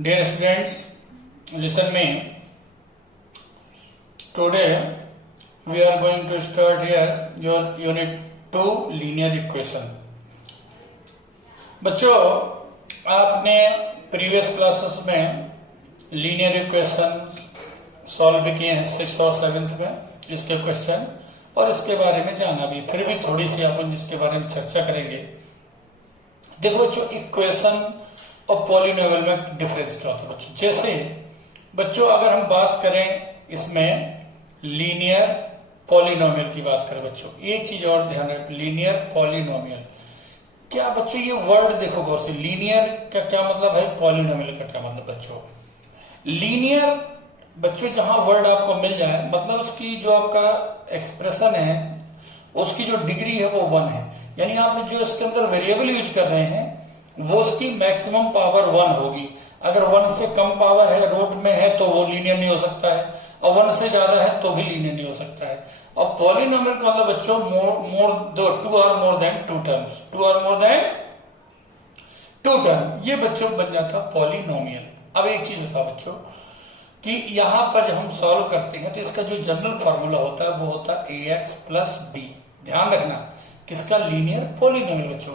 Dear students, listen me. Today we are going to start here your unit 2 linear equation. बच्चों, आपने previous classes में linear equation solve किए हैं 6th और 7th में इसके क्वेश्चन और इसके बारे में जाना भी, फिर भी थोड़ी सी अपन जिसके बारे में चर्चा करेंगे। देखो बच्चों, इक्वेशन और पॉलिनोमियल में डिफरेंस क्या होता है बच्चों। जैसे बच्चों अगर हम बात करें इसमें लीनियर पॉलिनोमियल की बात करें बच्चों, एक चीज और ध्यान रखें, लीनियर पॉलिनोमियल क्या बच्चों, ये वर्ड देखो गौर से, लीनियर का क्या मतलब है, पॉलिनोमियल का क्या मतलब बच्चों। लीनियर बच्चों जहां वर्ड आपको मिल जाए मतलब उसकी जो आपका एक्सप्रेशन है उसकी जो डिग्री है वो 1 है, यानी आप जो इसके अंदर वेरिएबल यूज कर रहे हैं वो उसकी मैक्सिमम पावर 1 होगी। अगर 1 से कम पावर है, रूट में है, तो वो लीनियर नहीं हो सकता है, और 1 से ज्यादा है तो भी लीनियर नहीं हो सकता है। और पॉलिनोमियल का मतलब बच्चों two or more than two terms, two or more than two term, ये बच्चों बन जाता पॉलिनोमियल। अब एक चीज बताओ बच्चों कि यहां पर जब हम सॉल्व करते हैं तो इसका जो जनरल फॉर्मूला होता है वो होता है ax प्लस बी। ध्यान रखना किसका, लीनियर पॉलिनोमियल बच्चों।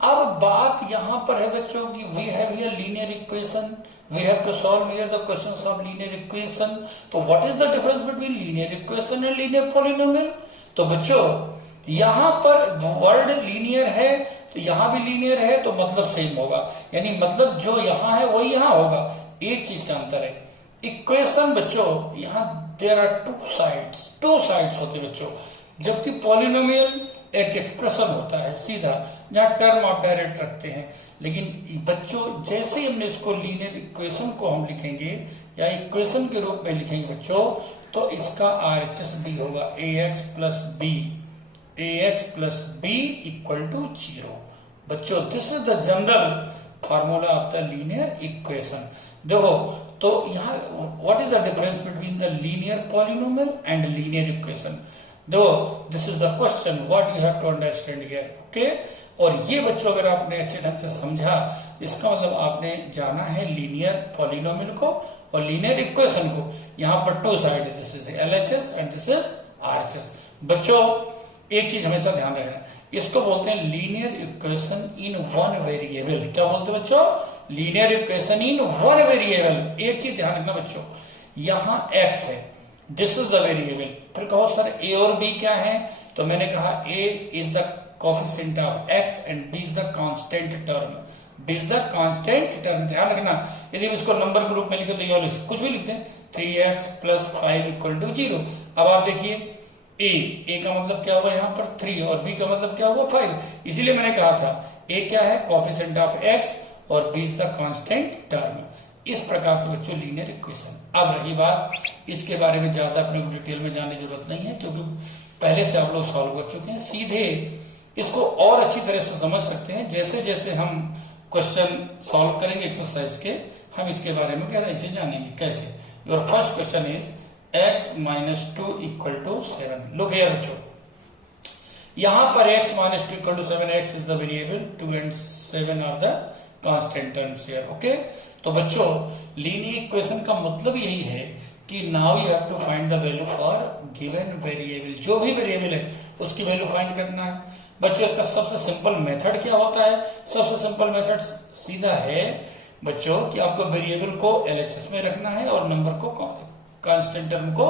अब बात यहां पर है बच्चों कि we have here linear equation, we have to solve here the questions of linear equation. तो what is the difference between linear equation and linear polynomial. तो बच्चों यहां पर वर्ड लीनियर है तो यहां भी लीनियर है, तो मतलब सेम होगा, यानी मतलब जो यहां है वही यहां होगा। एक चीज का अंतर है, इक्वेशन बच्चों यहां देयर आर टू साइड्स होते बच्चों, जबकि पॉलिनोमियल एक एक्सप्रेशन होता है सीधा, जहां टर्म आप डायरेक्ट रखते हैं। लेकिन बच्चों जैसे हमने इसको लीनियर इक्वेशन को हम लिखेंगे या इक्वेशन के रूप में लिखेंगे बच्चों, तो इसका RHS भी होगा ax plus B equal to 0 बच्चों। This is the general formula of the linear equation. देखो तो यहाँ what is the difference between the linear polynomial and linear equation. देखो this is the question what you have to understand here, okay. और ये बच्चों अगर आपने अच्छे ढंग से समझा, इसका मतलब आपने जाना है लीनियर पॉलिनोमियल को और लीनियर इक्वेशन को। यहाँ पर टू साइड है, this is LHS and this is RHS। बच्चों एक चीज हमेशा ध्यान रखना, इसको बोलते हैं linear equation in one variable. क्या बोलते हैं बच्चों, linear equation in one variable. एक चीज ध्यान रखना बच्चों, यहाँ x है, दिस इज द वेरिएबल। फिर कहो सर a और b क्या है, तो मैंने कहा a is the coefficient of x and b is the constant term, b is the constant term. ध्यान रखना, यदि हम इसको नंबर के रूप में लिखे तो ये कुछ भी लिखते हैं 3x प्लस 5 इक्वल टू 0। अब आप देखिए a का मतलब क्या हुआ यहाँ पर 3 और b का मतलब क्या हुआ 5, इसीलिए मैंने कहा था a क्या है, कोएफिशिएंट ऑफ x और b is the constant term. इस प्रकार से बच्चों लीनियर इक्वेशन। अब रही बात, इसके बारे में ज्यादा अपने को डिटेल में जानने की जरूरत नहीं है क्योंकि पहले से आप लोग सॉल्व कर चुके हैं। सीधे इसको और अच्छी तरह से समझ सकते हैं जैसे जैसे हम क्वेश्चन सॉल्व करेंगे एक्सरसाइज के, हम इसके बारे में गहराई से जानेंगे कैसे। Your first question is x minus 2 equal to 7। Look here बच्चों, यहां पर x minus 2 equal to 7, x is the variable, 2 and 7 are the constant terms here, okay. तो बच्चों लीनियर इक्वेशन का मतलब यही है कि now you have to find the value for given variable. जो भी वेरिएबल है उसकी वैल्यू फाइंड करना है बच्चों। इसका सबसे सिंपल मेथड क्या होता है, सबसे सिंपल मेथड सीधा है बच्चों कि आपको वेरिएबल को LHS में रखना है और नंबर को, कांस्टेंट टर्म को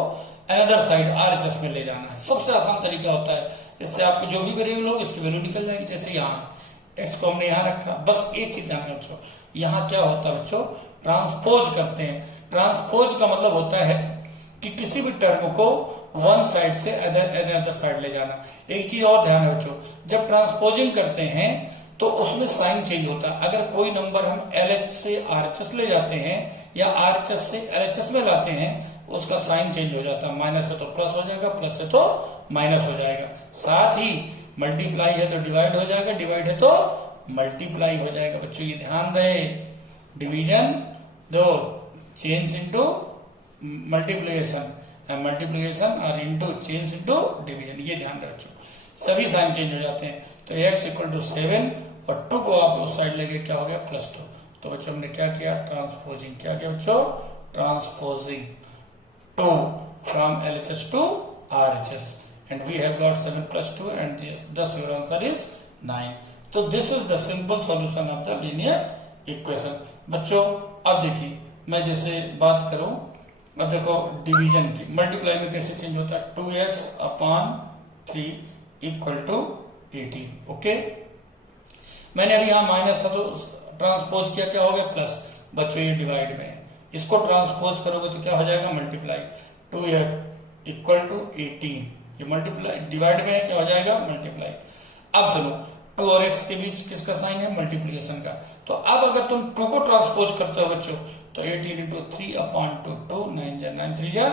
अनदर साइड RHS में ले जाना है। सबसे आसान तरीका होता है, इससे आपको जो भी वेरिएबल हो इसकी वैल्यू निकल जाएगी। जैसे यहाँ x को हमने यहाँ रखा, बस एक चीज ध्यान बच्चों, यहाँ क्या होता है बच्चों, ट्रांसपोज करते हैं। ट्रांसपोज का मतलब होता है कि किसी भी टर्म को वन साइड से अदर साइड ले जाना। एक चीज और ध्यान है बच्चों, जब ट्रांसपोजिंग करते हैं तो उसमें साइन चेंज होता है। अगर कोई नंबर हम LH से RHS ले जाते हैं या RHS से LHS में लाते हैं, उसका साइन चेंज हो जाता है, माइनस है तो प्लस हो जाएगा, प्लस है तो माइनस हो जाएगा। साथ ही मल्टीप्लाई है तो डिवाइड हो जाएगा, डिवाइड है तो मल्टीप्लाई हो जाएगा। बच्चों ये ध्यान रहे, डिवीजन दो चेंज इनटू मल्टीप्लिकेशन, मल्टीप्लिकेशन और इनटू चेंज इनटू डिवीजन, ये ध्यान रखो, सभी साइन चेंज हो जाते हैं। तो x इक्वल टू 7 और 2 को आप उस साइड लेके क्या हो गया +2, तो बच्चों हमने क्या किया, ट्रांसपोजिंग, क्या किया बच्चों, transposing 2 from LHS to RHS, and we have got 7 plus 2 and thus your answer is 9. तो this is the simple solution of the linear equation. बच्चों अब देखिए, मैं जैसे बात करूं, अब देखो डिवीजन की, मल्टीप्लाई में कैसे चेंज होता है, 2x upon 3 equal to 18. Okay, मैंने अभी यहाँ माइनस था तो ट्रांसपोज किया, क्या हो गया प्लस. बच्चों ये डिवाइड में है, इसको ट्रांसपोज करोगे तो क्या हो जाएगा, मल्टीप्लाई. 2x इक्वल टू 18, ये मल्टीप्लाई डिवाइड में है, क्या हो जाएगा मल्टीप्लाई. अब चलो 2 और x के बीच किसका साइन है, मल्टीप्लीकेशन का. तो अब अगर तुम 2 को ट्रांसपोज करते हो बच्चों तो 18 इंटू 3 अपॉन 2, 9 जा 9 3 जा.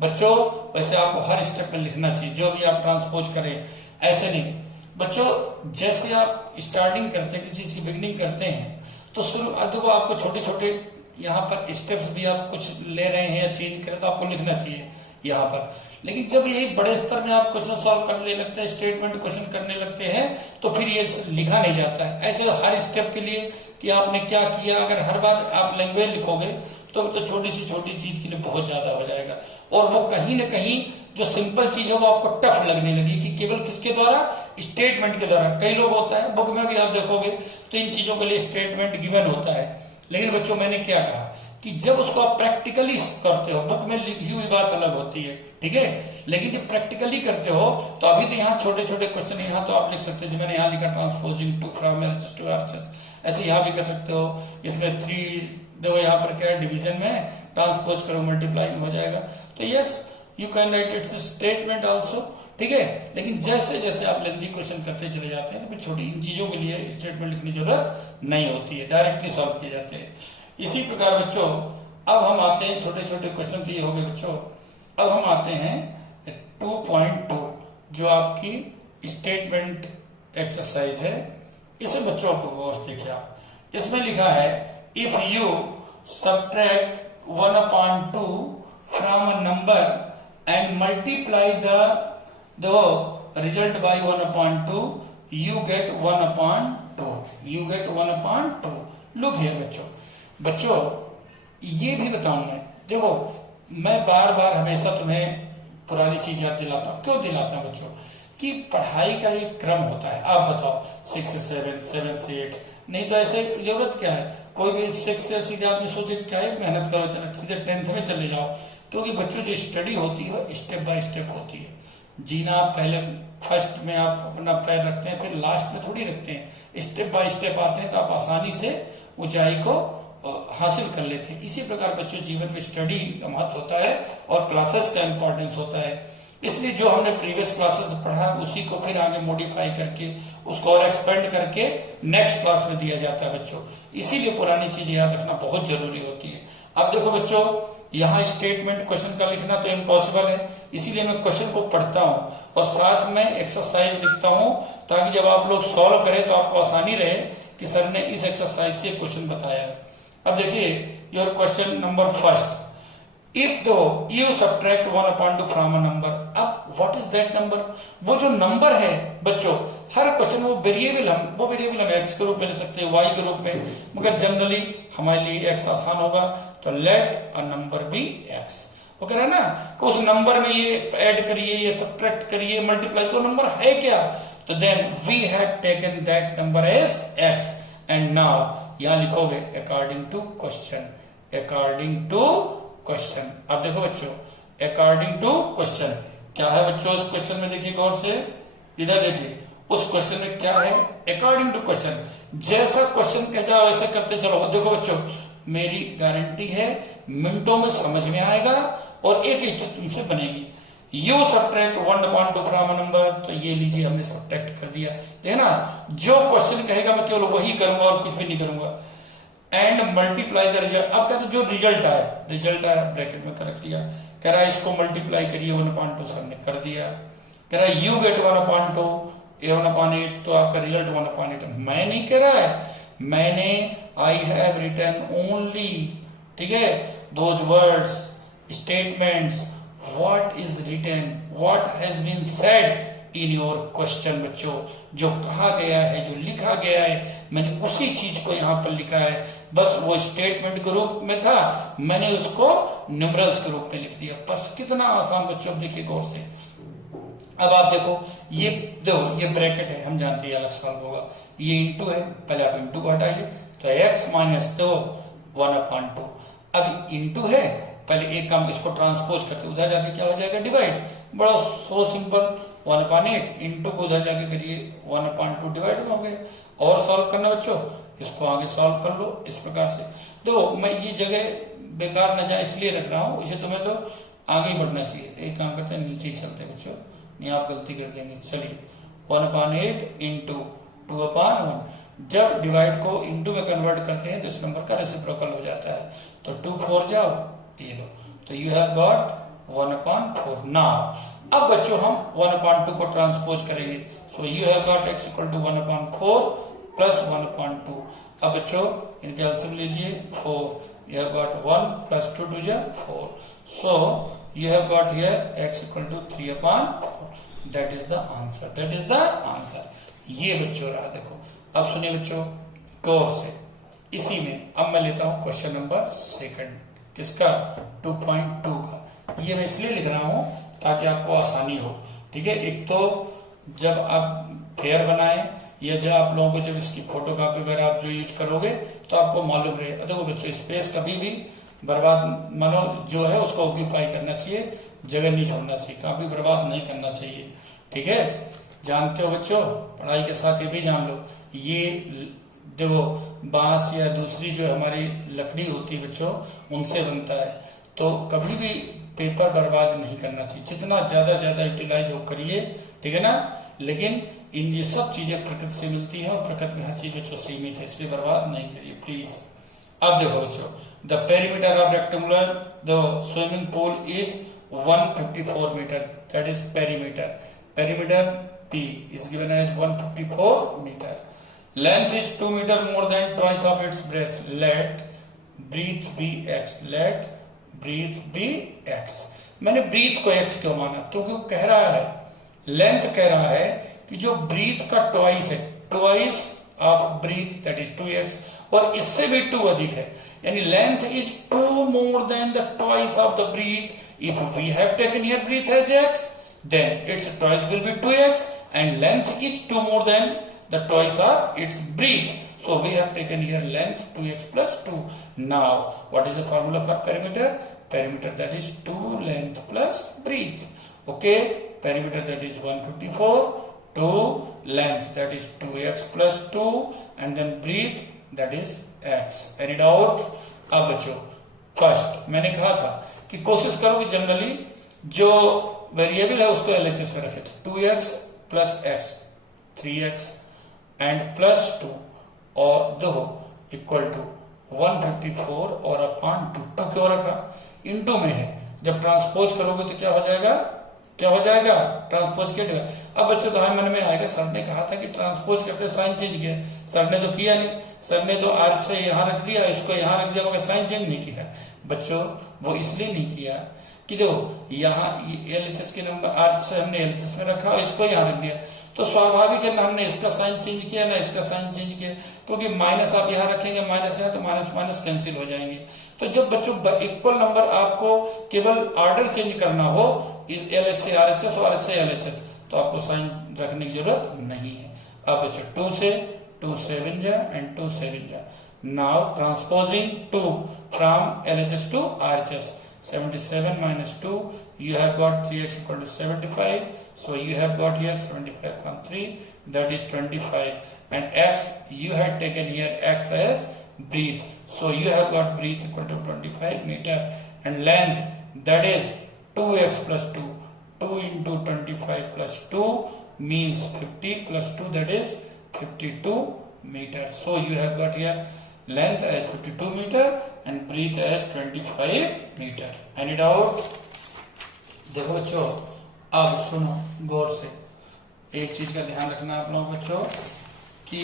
बच्चों वैसे आपको हर स्टेप में लिखना चाहिए, जो भी आप ट्रांसपोज करें, ऐसे नहीं बच्चों. जैसे आप स्टार्टिंग करते हैं, किसी चीज की बिगिनिंग करते हैं, तो शुरू देखो आपको छोटे छोटे यहाँ पर स्टेप्स भी आप कुछ ले रहे हैं या चेंज करें तो आपको लिखना चाहिए यहाँ पर. लेकिन जब यही बड़े स्तर में आप क्वेश्चन सॉल्व करने लगते हैं, स्टेटमेंट क्वेश्चन करने लगते हैं, तो फिर ये लिखा नहीं जाता है. ऐसे हर स्टेप के लिए कि आपने क्या किया, अगर हर बार आप लैंग्वेज लिखोगे तो छोटी चीज के लिए बहुत ज्यादा हो जाएगा, और वो कहीं ना कहीं जो सिंपल चीज है वो आपको टफ लगने लगी कि केवल किसके द्वारा, स्टेटमेंट के द्वारा. कई लोग होता है, बुक में भी आप देखोगे तो इन चीजों के लिए स्टेटमेंट गिवन होता है. लेकिन बच्चों मैंने क्या कहा कि जब उसको आप प्रैक्टिकली करते हो, बुक में लिखी हुई बात अलग होती है, ठीक है, लेकिन जब प्रैक्टिकली करते हो तो अभी तो यहाँ छोटे छोटे क्वेश्चन, यहाँ तो आप लिख सकते हो, जो मैंने यहाँ लिखा transposing 2 from LHS to RHS, ऐसे यहाँ भी कर सकते हो. इसमें 3 देखो यहाँ पर क्या है, डिवीजन में ट्रांसपोज करो, मल्टीप्लाई में हो जाएगा. तो yes you can write it's statement also, ठीक है. लेकिन जैसे जैसे आप लेंथी क्वेश्चन करते चले जाते हैं तो फिर छोटी इन चीजों के लिए स्टेटमेंट लिखने की जरूरत नहीं होती है, डायरेक्टली सॉल्व किए जाते हैं. इसी प्रकार बच्चों अब हम आते हैं, छोटे छोटे क्वेश्चन तो ये हो गए बच्चों. अब हम आते हैं 2.2 जो आपकी स्टेटमेंट एक्सरसाइज है. इसे बच्चों को गौर से देखिए आप, इसमें लिखा है if you subtract 1/2 from a number and multiply the result by 1/2 you get 1/2. You get 1/2. Look here बच्चों ये भी बताऊं मैं, देखो मैं बार बार हमेशा तुम्हें पुरानी चीज याद दिलाता हूं. क्यों दिलाता हूं बच्चों, कि पढ़ाई का एक क्रम होता है. आप बताओ 6 से 7, 7 से 8, नहीं तो ऐसे जरूरत क्या है, कोई भी 6 से सीधे आदमी सोचे क्या है, मेहनत करो सीधे 10th में चले जाओ. क्योंकि बच्चों जो स्टडी होती है वो स्टेप बाय स्टेप होती है. जीना आप पहले फर्स्ट में आप अपना पैर रखते हैं, फिर लास्ट में थोड़ी रखते हैं. स्टेप बाय स्टेप आते हैं तो आप आसानी से ऊंचाई को हासिल कर लेते हैं. इसी प्रकार बच्चों जीवन में स्टडी का महत्व होता है और क्लासेस का इंपॉर्टेंस होता है. इसलिए जो हमने प्रीवियस क्लासेस पढ़ा उसी को फिर आगे मॉडिफाई करके उसको और एक्सपेंड करके नेक्स्ट क्लास में दिया जाता है बच्चों. इसीलिए पुरानी चीजें याद रखना बहुत जरूरी होती है. अब देखो बच्चों यहाँ स्टेटमेंट क्वेश्चन का लिखना तो इम्पॉसिबल है, इसीलिए मैं क्वेश्चन को पढ़ता हूँ और साथ में एक्सरसाइज लिखता हूँ, ताकि जब आप लोग सॉल्व करें तो आपको आसानी रहे कि सर ने इस एक्सरसाइज से क्वेश्चन बताया है. अब देखिए your question number first, if do you subtract 1/2 from a number. अब व्हाट इज दैट नंबर, वो जो नंबर है बच्चों, हर क्वेश्चन वो वेरिएबल हम एक्स के रूप में ले सकते हैं, वाई के रूप में, मगर जनरली हमारे लिए एक्स आसान होगा, तो let a number be x. वो कह रहा है ना कि उस नंबर में ये ऐड करिए, ये सब्ट्रैक्ट करिए, मल्टीप्लाई, तो नंबर है क्या, तो then we have taken that number as x. And now यहां लिखोगे according to question, according to question. अब देखो बच्चों अकॉर्डिंग टू क्वेश्चन क्या है बच्चों, उस क्वेश्चन में देखिए गौर से, इधर देखिए उस क्वेश्चन में क्या है, अकॉर्डिंग टू क्वेश्चन. जैसा क्वेश्चन कह जाओ वैसे करते चलो. देखो बच्चों मेरी गारंटी है मिनटों में समझ में आएगा और एक स्टेप तुमसे बनेगी. You subtract 1/2 from a number, तो ये लीजिए हमने सब्ट्रैक्ट कर दिया. देखना जो क्वेश्चन कहेगा मैं केवल वही करूंगा और कुछ भी नहीं करूंगा. And multiply the result. अब कहते जो रिजल्ट आया ब्रैकेट में रख दिया. कह रहा है इसको मल्टीप्लाई करिए 1/2 से, हमने कर दिया. कह रहा है यू गेट 1/2 1/8, तो आपका रिजल्ट 1/8. मैं नहीं कह रहा है, मैंने आई हैव रिटन ओनली, ठीक है, those words statements what is written, what has been said in your question. बच्चों जो कहा गया है, जो लिखा गया है, मैंने उसी चीज को यहाँ पर लिखा है, बस वो स्टेटमेंट के रूप में था, मैंने उसको न्यूमरल्स के रूप में लिख दिया। बस कितना आसान बच्चों, देखिए गौर से। अब आप देखो, ये देखो, ये ब्रैकेट है, हम जानते हैं अलग सॉल्व होगा, ये इंटू है, पहले आप इंटू को हटाइए, तो x माइनस 2 1/2। अब इंटू है, पहले एक काम इसको ट्रांसपोज करके उधर जाके क्या हो जाएगा, डिवाइड। बड़ा सो सिंपल, 1/8 इंटू को उधर जाके करिए 1/2 डिवाइड हो गए। और सॉल्व करना बच्चों, इसको आगे सॉल्व कर लो इस प्रकार से। देखो मैं ये जगह बेकार न जाए इसलिए रख रहा हूँ, इसे तुम्हें तो आगे ही बढ़ना चाहिए। एक काम करते हैं, नीचे ही चलते हैं बच्चों, नहीं आप गलती कर देंगे। चलिए 1/8 इंटू 2/1। जब डिवाइड को इंटू में कन्वर्ट करते हैं तो इस नंबर का रेसिप्रोकल हो जाता है, तो 2 4 जाओ, ये लो, तो यू हैव गॉट 1/4। नाउ अब बच्चों हम 1/2 को ट्रांसपोज करेंगे, so you have got x equal to 1/4 plus 1/2। अब बच्चों इनके एलसीएम लीजिए, 4, you have got 1 plus 2 2 4, so you have got here x equal to 3/4. that is the answer, that is the answer। ये बच्चों रहा। देखो अब सुनिए बच्चों गौर से, इसी में अब मैं लेता हूं क्वेश्चन नंबर 2, किसका, 2.2 का। ये मैं इसलिए लिख रहा हूं ताकि आपको आसानी हो, ठीक है। एक तो जब आप फेयर बनाए या जब आप लोगों को जब इसकी फोटो कॉपी वगैरह आप जो यूज करोगे तो आपको मालूम रहे। देखो बच्चों स्पेस कभी भी बर्बाद मानो जो है उसको ऑक्यूपाई करना चाहिए, जगह नहीं छोड़ना चाहिए, काफी बर्बाद नहीं करना चाहिए, ठीक है। जानते हो बच्चों, पढ़ाई के साथ ये भी जान लो, ये देखो बांस या दूसरी जो हमारी लकड़ी होती है बच्चों, उनसे बनता है, तो कभी भी पेपर बर्बाद नहीं करना चाहिए, जितना ज्यादा यूटिलाइज हो करिए, ठीक है ना। लेकिन इन ये सब चीजें प्रकृति से मिलती है और प्रकृति में हर चीज बच्चों सीमित है, इसलिए बर्बाद नहीं करिए प्लीज। अब देखो बच्चों, the perimeter of rectangular the swimming pool is 154 meter, that is perimeter P is given as 154 meter। length is 2 meter more than twice of its breadth, let breadth be x, let breadth be x। मैंने breadth को x क्यों माना, क्योंकि वो कह रहा है, length कह रहा है कि जो breadth का ट्वाइस है, twice of breadth that is 2x, और इससे भी 2 अधिक है, यानी length is 2 more than the twice of the breadth. If we have taken here breadth as x, then its twice will be 2x, and length is 2 more than the twice of its breadth, so we have taken here length 2x plus 2। Now what is the formula for perimeter, perimeter that is 2 length plus breadth, okay. Perimeter that is 154, 2 length that is 2x plus 2, and then breadth that is x। Any doubt? अब बच्चों first मैंने कहा था कि कोशिश करो कि generally जो वेरिएबल है उसको एलएचएस में रखे, 2x plus x 3x and plus 2, और देखो इक्वल टू 154 और अपॉन 2 क्यों रखा, इनटू में है, जब ट्रांसपोज करोगे तो क्या हो जाएगा, क्या हो जाएगा, ट्रांसपोज किया। अब बच्चों तो मन में आएगा, सर ने कहा था कि ट्रांसपोज करते साइन चेंज किया, सर ने तो किया नहीं, सर ने तो आर से यहाँ रख दिया, इसको यहाँ रख दिया, मगर साइन चेंज नहीं किया। बच्चों वो इसलिए नहीं किया कि देखो यहाँ एलएचएस के नंबर आर से हमने एलएचएस में रखा और इसको यहाँ रख दिया, तो स्वाभाविक है ना हमने इसका साइन चेंज किया ना इसका साइन चेंज किया, क्योंकि माइनस आप यहाँ रखेंगे, माइनस यहाँ, तो माइनस माइनस कैंसिल हो जाएंगे। तो जब बच्चों इक्वल नंबर आपको केवल ऑर्डर चेंज करना हो, एलएच से आरएचएस और आरएच से एलएचएस, तो आपको साइन रखने की जरूरत नहीं है। अब बच्चों 2 से 2 7 जा एंड 2 7 जा। Now transposing 2 from LHS to RHS, 77 minus 2, you have got 3x equal to 75, so you have got here 75 from 3, that is 25, and x you had taken here x as breadth, so you have got breadth equal to 25 meter, and length that is 2x plus 2, 2 into 25 plus 2 means 50 plus 2, that is 52 meter, so you have got here length as 52 meter and breadth as 25 meter। Any doubt? देखो बच्चों अब सुनो गौर से, एक चीज का ध्यान रखना आप लोगों बच्चों कि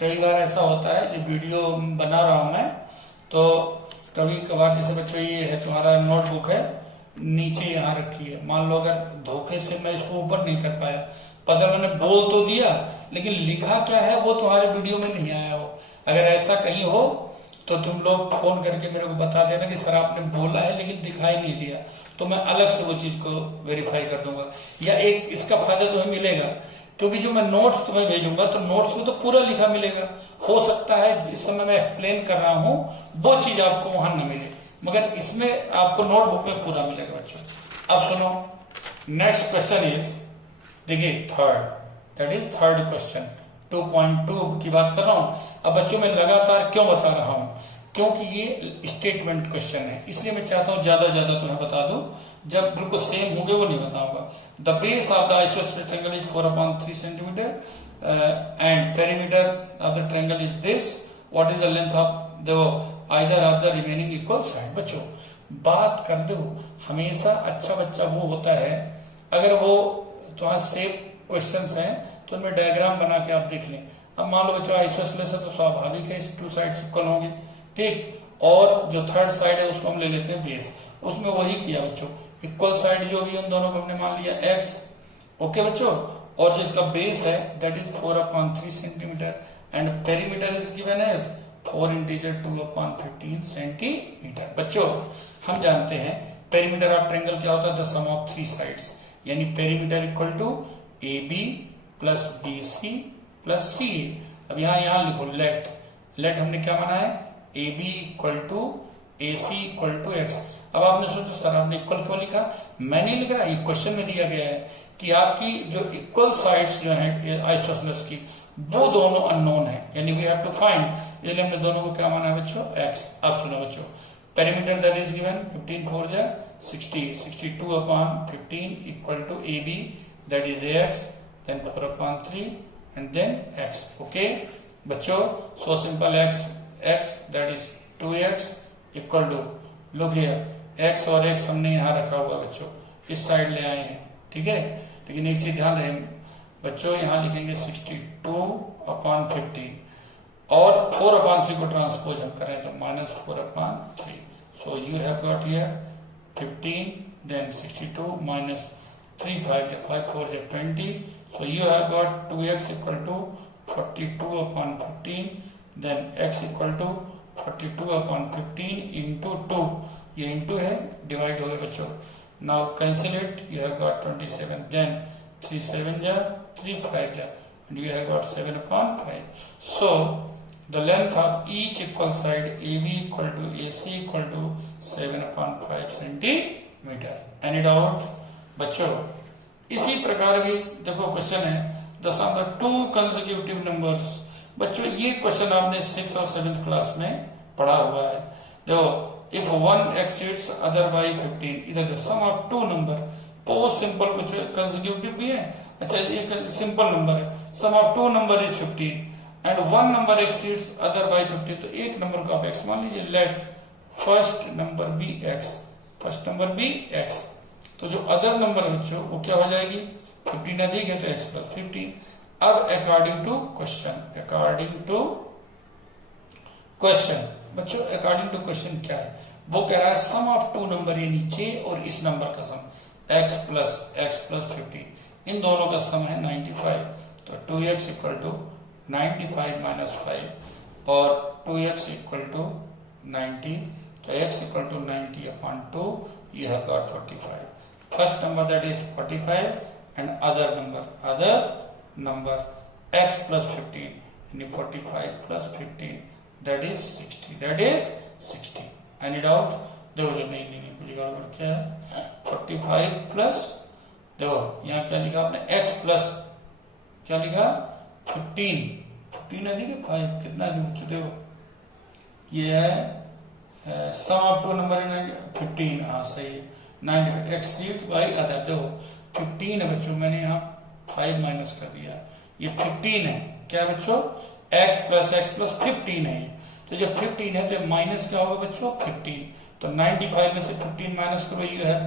कई बार ऐसा होता है जब वीडियो बना रहा हूं मैं, तो कभी कभार जैसे बच्चों ये है तुम्हारा नोटबुक है नीचे यहाँ रखी है, मान लो अगर धोखे से मैं इसको ऊपर नहीं कर पाया पजल मैंने बोल तो दिया लेकिन लिखा क्या है वो तुम्हारे वीडियो में नहीं आया हो। अगर ऐसा कहीं हो तो तुम लोग फोन करके मेरे को बता देना कि सर आपने बोला है लेकिन दिखाई नहीं दिया, तो मैं अलग से वो चीज को वेरीफाई कर दूंगा। या एक इसका फायदा तुम्हें मिलेगा क्योंकि जो मैं नोट्स तुम्हें भेजूंगा तो नोट्स में तो पूरा लिखा मिलेगा। हो सकता है जिस समय मैं एक्सप्लेन कर रहा हूं वो चीज आपको वहां न मिले, मगर इसमें आपको नोटबुक में पूरा मिलेगा बच्चों। अब सुनो, नेक्स्ट क्वेश्चन इज, देखिए third, that is third question 2.2 की बात कर रहा हूं। अब बच्चों मैं लगातार क्यों बता रहा हूं, क्योंकि ये स्टेटमेंट क्वेश्चन है, इसलिए मैं चाहता हूं ज्यादा तुम्हें बता दूं। जब बिल्कुल सेम होंगे वो नहीं बताऊंगा। The base of the isosceles triangle is 4/3 centimetre and perimeter of the triangle is this. What is the length of the either of the remaining equal side. बच्चों बात कर दो, हमेशा अच्छा बच्चा वो होता है अगर वो तुम्हारा सेम क्वेश्चंस हैं तो उनमें डायग्राम बना के आप देख लें। अब मान लो बच्चों आइसोसेलेस है तो स्वाभाविक है इस टू साइड इक्वल होंगे, ठीक। और जो थर्ड साइड है उसको हम ले लेते हैं बेस, उसमें वही किया बच्चों, इक्वल साइड जो भी उन दोनों को हमने मान लिया x, ओके बच्चों। और जो इसका बेस है that is 4/3 centimetre and perimeter is given as 4 integer 2/15 centimetre. बच्चों हम जानते हैं पेरीमीटर ऑफ ट्रायंगल क्या होता है, द सम ऑफ 3 साइड्स, यानी perimeter equal to AB plus BC plus CA। अब यहां लिखो लेट हमने क्या माना है, AB equal to AC equal to x। अब आपने सोचा सर आपने इक्वल क्यों लिखा, मैंने लिखा ये क्वेश्चन में दिया गया है कि आपकी जो इक्वल साइड्स जो है आइसोसेलेस की वो दोनों अननोन है, यानी वी हैव टू फाइंड, इसलिए हमने दोनों को क्या माना है बच्चों x। अब सुनो बच्चों, पेरीमीटर दैट इज गिवन 15 4 जा 60, 62/15 equal to AB that is AX, then 4/3 and then x, okay बच्चों। So simple x that is 2x equal to, look here, x और x हमने यहां रखा हुआ बच्चों, इस साइड ले आए हैं, ठीक है। लेकिन एक चीज ध्यान रहे बच्चों, यहां लिखेंगे 62/15 और 4/3 को ट्रांसपोज हम करें तो -4/3। So you have got here 15 then 62 minus 3 5 5 4 20। So you have got 2x equal to 42/15 then x equal to 42/15 into 2, ये into है, डिवाइड हो गया बच्चों। Now cancel it, you have got 27, then 3 7 जा 3 5 जा and you have got 7/5। So the length of each equal side AB equal to AC equal to 7/5 centimeter। Any doubt बच्चों? इसी प्रकार भी देखो क्वेश्चन है the sum of 2 consecutive numbers. बच्चों ये क्वेश्चन आपने 6th और 7th क्लास में पढ़ा हुआ है। देखो इफ 1 एक्सीड्स अदर बाय 15, इधर जो सम ऑफ 2 नंबर, बहुत सिंपल बच्चों, कंसेक्यूटिव भी है, अच्छा ये सिंपल नंबर है, sum of 2 number is 15 and 1 number exceeds other by 15, तो एक नंबर को आप x मान लीजिए, let first number be x, first number be x। तो जो अदर नंबर है बच्चों वो क्या हो जाएगी, 15 अधिक है तो x प्लस 15। अब अकॉर्डिंग टू क्वेश्चन बच्चों, अकॉर्डिंग टू क्वेश्चन क्या है, वो कह रहा है सम ऑफ 2 नंबर, ये नीचे और इस नंबर का सम x प्लस 15, इन दोनों का सम है 95। तो 2x इक्वल टू 95 माइनस 5 और 2x इक्वल टू 90, तो x equal to 90/2, you have got 45। First number that is 45 and other number x plus 15, and 45 plus 15 that is 60। Any doubt? देखो जो नहीं कुछ गड़बड़ क्या है, 45 प्लस, देखो यहाँ क्या लिखा आपने, x प्लस क्या लिखा 15 अधिक है 5, कितना अधिक बच्चों, देखो ये है सम ऑफ 2 नंबर 15, हाँ सही है, 90 एक्सीड बाई अदर। देखो 15 है बच्चों, मैंने यहाँ 5 माइनस कर दिया, ये 15 है, क्या बच्चों, x प्लस 15 है। तो जब 15 है तो माइनस क्या होगा बच्चों, 15। तो 95 में से 15 माइनस करो, you have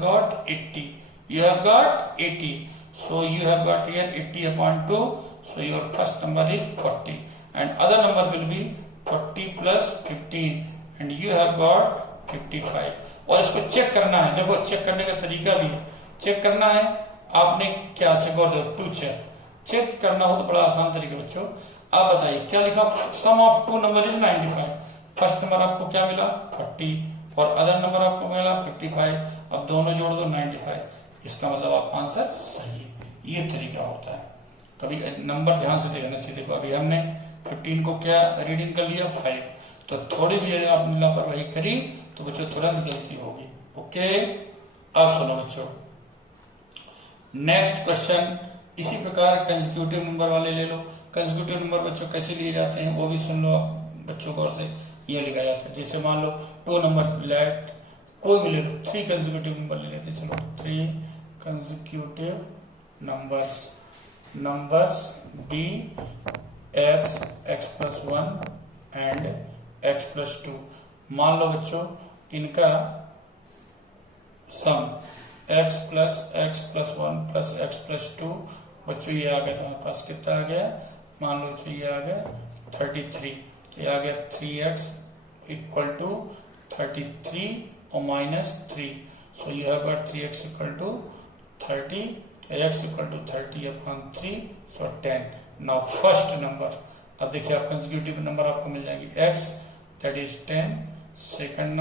got 80। So you have got here 80/2। So your first number is 40 and other number will be 40 plus 15 and you have got 55। और इसको चेक करना है, देखो चेक करने का तरीका भी है, चेक करना है आपने क्या चेक, और टू चेक, चेक करना हो तो बड़ा आसान तरीका बच्चों। आप बताइए क्या लिखा, sum of two number is 95। First number आपको क्या मिला 40 और अदर नंबर आपको मिला 55। अब दोनों जोड़ दो 95, इसका मतलब आपका आंसर सही है। ये तरीका होता है। कभी नंबर ध्यान से देखना चाहिए। देखो अभी हमने 15 को क्या रीडिंग कर लिया 5, तो थोड़ी भी अगर आपने लापरवाही करी तो बच्चों तुरंत गलती होगी। ओके, अब सुनो बच्चों नेक्स्ट क्वेश्चन। इसी प्रकार कंसेक्यूटिव नंबर वाले ले लो। कंसेक्यूटिव नंबर बच्चों कैसे लिए जाते हैं वो भी सुन लो बच्चों गौर से। ये लिखा जाता है जैसे मान लो 2 नंबर लेट कोई भी ले लो, 3 कंसेक्यूटिव नंबर ले लेते। चलो 3 consecutive numbers be x plus 1 and x plus 2। मान लो बच्चों इनका sum x plus 1 plus x plus 2। बच्चों ये आ गया तुम्हारे पास कितना आ गया, मान लो बच्चों ये आ गया 33। तो ये आ गया 3x इक्वल टू 33 और minus 3। So you have got 3x equal to 30, x equal to 30 upon 3, so 10। Now first number, अब देखिए आप कंसेक्यूटिव नंबर आपको मिल जाएंगे x that is 10। Second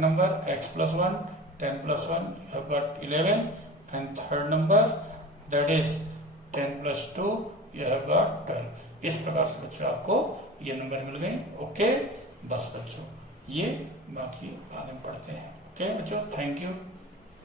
number x plus 1, 10 plus 1 you have got 11, and third number that is 10 plus 2 you have got 12। इस प्रकार से बच्चों आपको ये नंबर मिल गए। ओके बस बच्चों ये बाकी बाद में पढ़ते हैं। ओके बच्चों, थैंक यू।